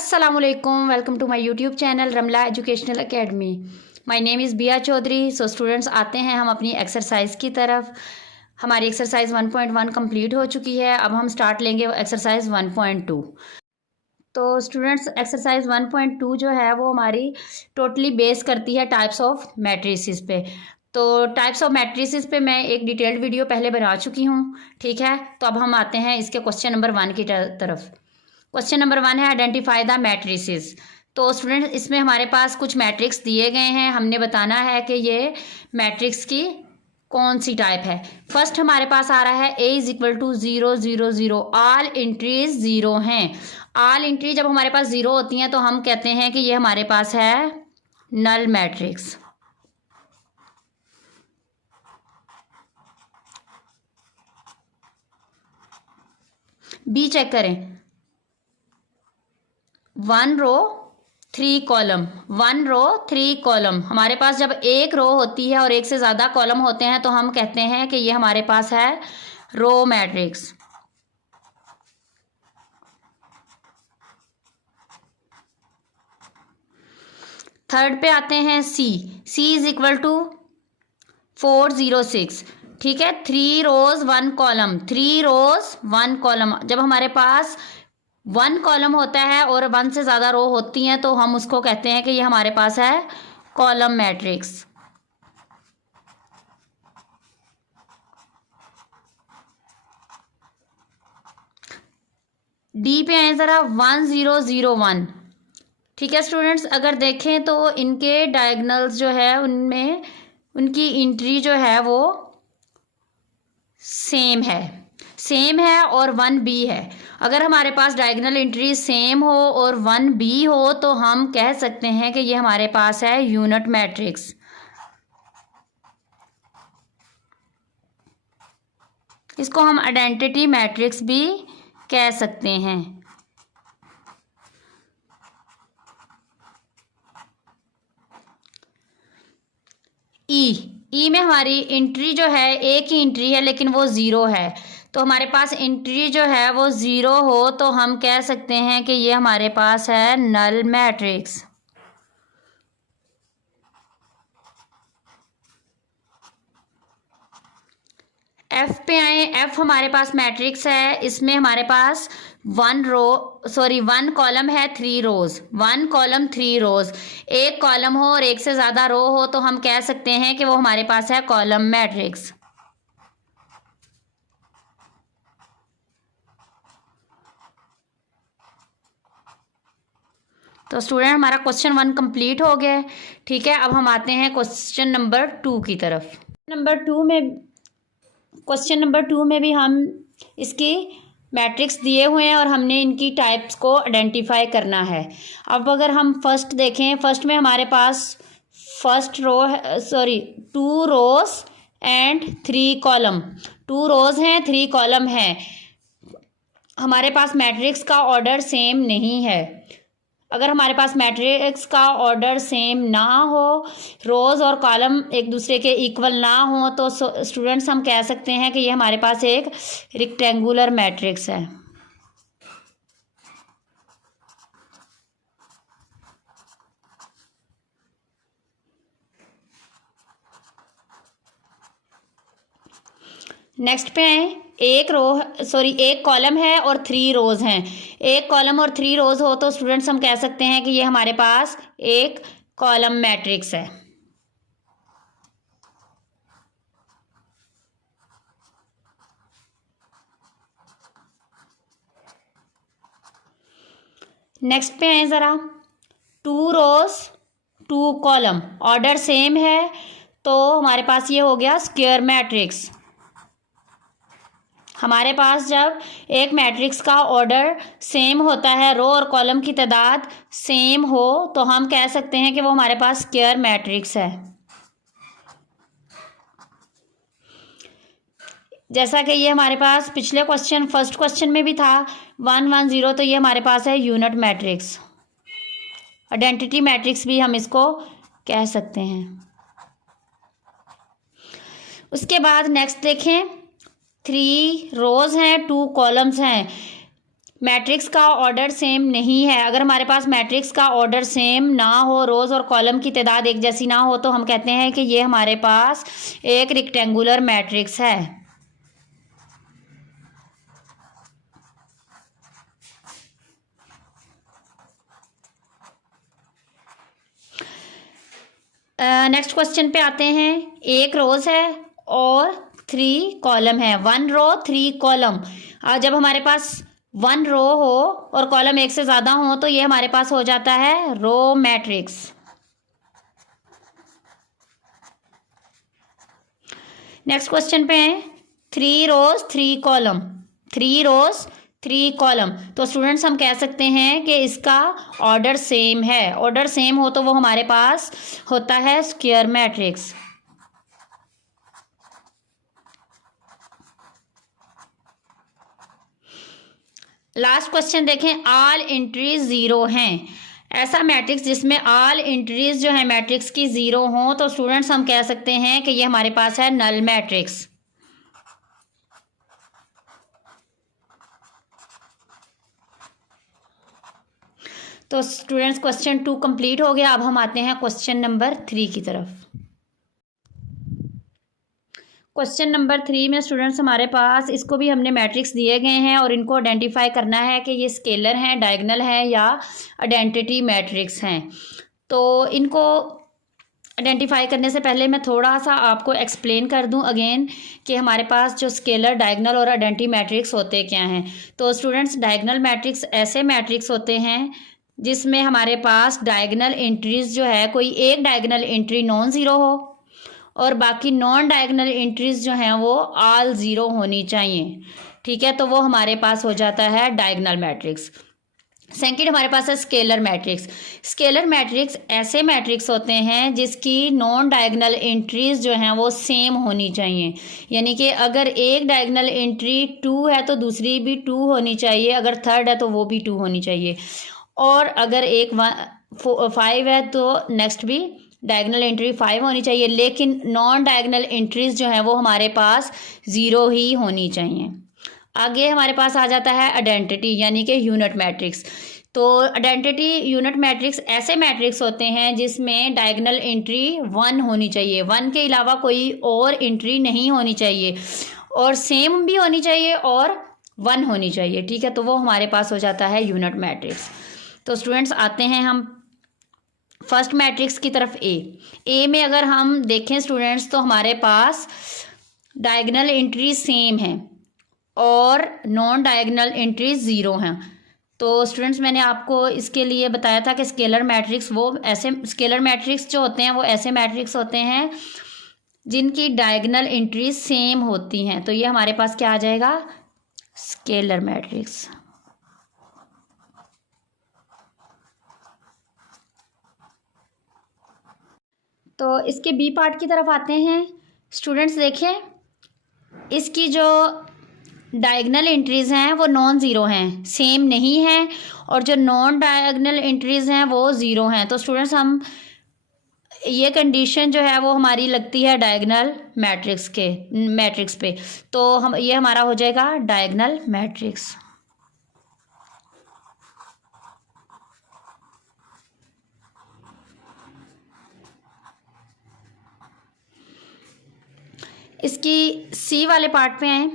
Assalamualaikum. Welcome to my YouTube channel Ramla educational academy. My name is Biya Chaudhary. So students, आते हैं हम अपनी exercise की तरफ. हमारी एक्सरसाइज 1.1 कंप्लीट हो चुकी है. अब हम स्टार्ट लेंगे एक्सरसाइज 1.2. तो स्टूडेंट्स, एक्सरसाइज 1.2 जो है वो हमारी टोटली बेस करती है टाइप्स ऑफ मैट्रिसेस पे. तो टाइप्स ऑफ मैट्रिसेस पे मैं एक डिटेल्ड वीडियो पहले बना चुकी हूँ. ठीक है, तो अब हम आते हैं इसके क्वेश्चन नंबर 1 की तरफ. क्वेश्चन नंबर 1 है आइडेंटिफाई द मैट्रिसेस. तो स्टूडेंट, इसमें हमारे पास कुछ मैट्रिक्स दिए गए हैं. हमने बताना है कि ये मैट्रिक्स की कौन सी टाइप है. फर्स्ट हमारे पास आ रहा है A is equal to 0 0 0. All entries zero हैं. ऑल एंट्री जब हमारे पास ज़ीरो होती हैं तो हम कहते हैं कि ये हमारे पास है नल मैट्रिक्स. बी चेक करें. 1 रो 3 कॉलम, 1 रो 3 कॉलम. हमारे पास जब एक रो होती है और एक से ज़्यादा कॉलम होते हैं तो हम कहते हैं कि ये हमारे पास है रो मैट्रिक्स. थर्ड पे आते हैं सी. सी इज इक्वल टू 4 0 6. ठीक है, 3 रोज 1 कॉलम, 3 रोज 1 कॉलम. जब हमारे पास 1 कॉलम होता है और 1 से ज़्यादा रो होती हैं तो हम उसको कहते हैं कि ये हमारे पास है कॉलम मैट्रिक्स. डी पे आए ज़रा 1 0 0 1. ठीक है स्टूडेंट्स, अगर देखें तो इनके डायगोनल्स जो है उनमें उनकी एंट्री जो है वो सेम है और 1 बी है. अगर हमारे पास डायगोनल एंट्री सेम हो और 1 बी हो तो हम कह सकते हैं कि ये हमारे पास है यूनिट मैट्रिक्स. इसको हम आइडेंटिटी मैट्रिक्स भी कह सकते हैं. ई में हमारी एंट्री जो है एक ही एंट्री है लेकिन वो ज़ीरो है. तो हमारे पास एंट्री जो है वो ज़ीरो हो तो हम कह सकते हैं कि ये हमारे पास है नल मैट्रिक्स. एफ पे आए. एफ हमारे पास मैट्रिक्स है. इसमें हमारे पास 1 कॉलम है 3 रोज. 1 कॉलम 3 रोज. एक कॉलम हो और एक से ज़्यादा रो हो तो हम कह सकते हैं कि वो हमारे पास है कॉलम मैट्रिक्स. तो स्टूडेंट, हमारा क्वेश्चन 1 कंप्लीट हो गया है. ठीक है, अब हम आते हैं क्वेश्चन नंबर 2 की तरफ. क्वेश्चन नंबर 2 में भी हम इसकी मैट्रिक्स दिए हुए हैं और हमने इनकी टाइप्स को आइडेंटिफाई करना है. अब अगर हम फर्स्ट देखें, फर्स्ट में हमारे पास 2 रोज एंड 3 कॉलम. 2 रोज हैं 3 कॉलम हैं. हमारे पास मैट्रिक्स का ऑर्डर सेम नहीं है. अगर हमारे पास मैट्रिक्स का ऑर्डर सेम ना हो, रोज़ और कॉलम एक दूसरे के इक्वल ना हो तो स्टूडेंट्स हम कह सकते हैं कि ये हमारे पास एक रेक्टेंगुलर मैट्रिक्स है. नेक्स्ट पे आए. एक कॉलम है और 3 रोज हैं. एक कॉलम और 3 रोज हो तो स्टूडेंट्स हम कह सकते हैं कि ये हमारे पास एक कॉलम मैट्रिक्स है. नेक्स्ट पे आए ज़रा. 2 रोज 2 कॉलम, ऑर्डर सेम है तो हमारे पास ये हो गया स्क्वायर मैट्रिक्स. हमारे पास जब एक मैट्रिक्स का ऑर्डर सेम होता है, रो और कॉलम की तादाद सेम हो तो हम कह सकते हैं कि वो हमारे पास स्क्वायर मैट्रिक्स है. जैसा कि ये हमारे पास पिछले फर्स्ट क्वेश्चन में भी था 1 1 0, तो ये हमारे पास है यूनिट मैट्रिक्स. आइडेंटिटी मैट्रिक्स भी हम इसको कह सकते हैं. उसके बाद नेक्स्ट देखें. 3 रोज हैं 2 कॉलम्स हैं. मैट्रिक्स का ऑर्डर सेम नहीं है। अगर हमारे पास मैट्रिक्स का ऑर्डर सेम ना हो, रोज़ और कॉलम की तादाद एक जैसी ना हो, तो हम कहते हैं कि ये हमारे पास एक रेक्टेंगुलर मैट्रिक्स है। नेक्स्ट क्वेश्चन पे आते हैं। एक रोज है और 3 कॉलम है, 1 रो 3 कॉलम। जब हमारे पास 1 रो हो और कॉलम एक से ज़्यादा हो तो ये हमारे पास हो जाता है रो मैट्रिक्स। नेक्स्ट क्वेश्चन पे है 3 रोज 3 कॉलम, 3 रोज 3 कॉलम। तो स्टूडेंट्स हम कह सकते हैं कि इसका ऑर्डर सेम है। ऑर्डर सेम हो तो वो हमारे पास होता है स्क्वायर मैट्रिक्स। लास्ट क्वेश्चन देखें, ऑल एंट्रीज 0 हैं। ऐसा मैट्रिक्स जिसमें ऑल एंट्रीज जो है मैट्रिक्स की 0 हो तो स्टूडेंट्स हम कह सकते हैं कि ये हमारे पास है नल मैट्रिक्स। तो स्टूडेंट्स क्वेश्चन 2 कंप्लीट हो गया। अब हम आते हैं क्वेश्चन नंबर 3 की तरफ। क्वेश्चन नंबर 3 में स्टूडेंट्स हमारे पास इसको भी हमने मैट्रिक्स दिए गए हैं और इनको आइडेंटिफाई करना है कि ये स्केलर हैं, डायगोनल है या आइडेंटिटी मैट्रिक्स हैं। तो इनको आइडेंटिफाई करने से पहले मैं थोड़ा सा आपको एक्सप्लेन कर दूं अगेन कि हमारे पास जो स्केलर, डायगोनल और आइडेंटिटी मैट्रिक्स होते क्या हैं। तो स्टूडेंट्स डायगोनल मैट्रिक्स ऐसे मैट्रिक्स होते हैं जिसमें हमारे पास डायगोनल एंट्रीज जो है, कोई एक डायगोनल एंट्री नॉन ज़ीरो हो और बाकी नॉन डायगोनल एंट्रीज जो हैं वो ऑल ज़ीरो होनी चाहिए। ठीक है, तो वो हमारे पास हो जाता है डायगोनल मैट्रिक्स। सेकंड हमारे पास है स्केलर मैट्रिक्स। स्केलर मैट्रिक्स ऐसे मैट्रिक्स होते हैं जिसकी नॉन डायगोनल एंट्रीज जो हैं वो सेम होनी चाहिए। यानी कि अगर एक डायगोनल एंट्री 2 है तो दूसरी भी 2 होनी चाहिए, अगर थर्ड है तो वो भी 2 होनी चाहिए, और अगर एक 5 है तो नेक्स्ट भी डायगोनल एंट्री 5 होनी चाहिए। लेकिन नॉन डायगोनल एंट्रीज जो हैं वो हमारे पास 0 ही होनी चाहिए। आगे हमारे पास आ जाता है आइडेंटिटी यानी कि यूनिट मैट्रिक्स। तो आइडेंटिटी यूनिट मैट्रिक्स ऐसे मैट्रिक्स होते हैं जिसमें डायगोनल एंट्री 1 होनी चाहिए, 1 के अलावा कोई और एंट्री नहीं होनी चाहिए, और सेम भी होनी चाहिए और 1 होनी चाहिए। ठीक है, तो वो हमारे पास हो जाता है यूनिट मैट्रिक्स। तो स्टूडेंट्स आते हैं हम फर्स्ट मैट्रिक्स की तरफ। ए में अगर हम देखें स्टूडेंट्स तो हमारे पास डायगोनल एंट्री सेम है और नॉन डायगोनल एंट्री 0 हैं। तो स्टूडेंट्स मैंने आपको इसके लिए बताया था कि स्केलर मैट्रिक्स वो ऐसे स्केलर मैट्रिक्स जो होते हैं वो ऐसे मैट्रिक्स होते हैं जिनकी डायगोनल एंट्री सेम होती हैं। तो ये हमारे पास क्या आ जाएगा, स्केलर मैट्रिक्स। तो इसके बी पार्ट की तरफ आते हैं। स्टूडेंट्स देखिए, इसकी जो डायगोनल एंट्रीज़ हैं वो नॉन ज़ीरो हैं, सेम नहीं हैं, और जो नॉन डायगोनल एंट्रीज़ हैं वो 0 हैं। तो स्टूडेंट्स हम ये कंडीशन जो है वो हमारी लगती है डायगोनल मैट्रिक्स पे। तो हम ये हमारा हो जाएगा डायगोनल मैट्रिक्स। इसकी सी वाले पार्ट पे आए,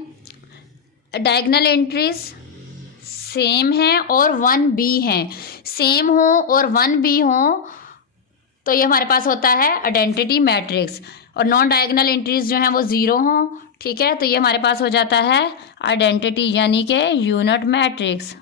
डायगोनल एंट्रीज सेम हैं और 1 बी हैं। सेम हो और 1 बी हो तो ये हमारे पास होता है आइडेंटिटी मैट्रिक्स, और नॉन डायगोनल एंट्रीज जो हैं वो 0 हो। ठीक है, तो ये हमारे पास हो जाता है आइडेंटिटी यानी कि यूनिट मैट्रिक्स।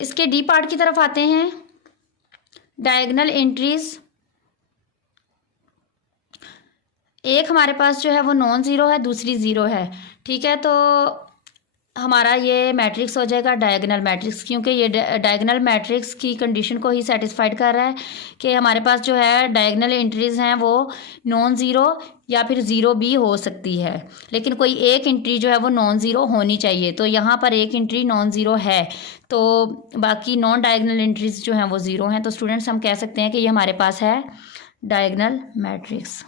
इसके डी पार्ट की तरफ आते हैं। डायगोनल एंट्रीज एक हमारे पास जो है वो नॉन ज़ीरो है, दूसरी 0 है। ठीक है, तो हमारा ये मैट्रिक्स हो जाएगा डायगोनल मैट्रिक्स, क्योंकि ये डायगोनल मैट्रिक्स की कंडीशन को ही सेटिस्फाइड कर रहा है कि हमारे पास जो है डायगोनल एंट्रीज हैं वो नॉन ज़ीरो या फिर ज़ीरो भी हो सकती है, लेकिन कोई एक एंट्री जो है वो नॉन ज़ीरो होनी चाहिए। तो यहाँ पर एक एंट्री नॉन ज़ीरो है, तो बाकी नॉन डायगोनल एंट्रीज जो हैं वो ज़ीरो हैं। तो स्टूडेंट्स हम कह सकते हैं कि ये हमारे पास है डायगोनल मैट्रिक्स।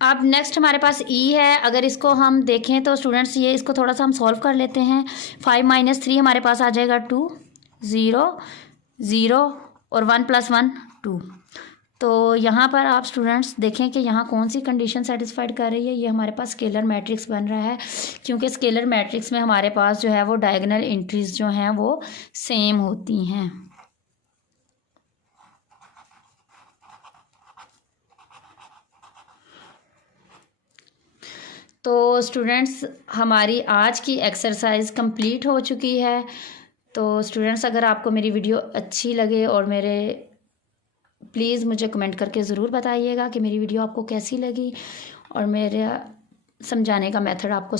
अब नेक्स्ट हमारे पास ई है। अगर इसको हम देखें तो स्टूडेंट्स ये इसको थोड़ा सा हम सॉल्व कर लेते हैं। 5 - 3 हमारे पास आ जाएगा 2, 0, 0 और 1 + 1 2। तो यहाँ पर आप स्टूडेंट्स देखें कि यहाँ कौन सी कंडीशन सेटिस्फाइड कर रही है। ये हमारे पास स्केलर मैट्रिक्स बन रहा है, क्योंकि स्केलर मैट्रिक्स में हमारे पास जो है वो डायगोनल एंट्रीज जो हैं वो सेम होती हैं। तो स्टूडेंट्स हमारी आज की एक्सरसाइज कंप्लीट हो चुकी है। तो स्टूडेंट्स अगर आपको मेरी वीडियो अच्छी लगे और मेरे प्लीज़ मुझे कमेंट करके ज़रूर बताइएगा कि मेरी वीडियो आपको कैसी लगी और मेरे समझाने का मेथड आपको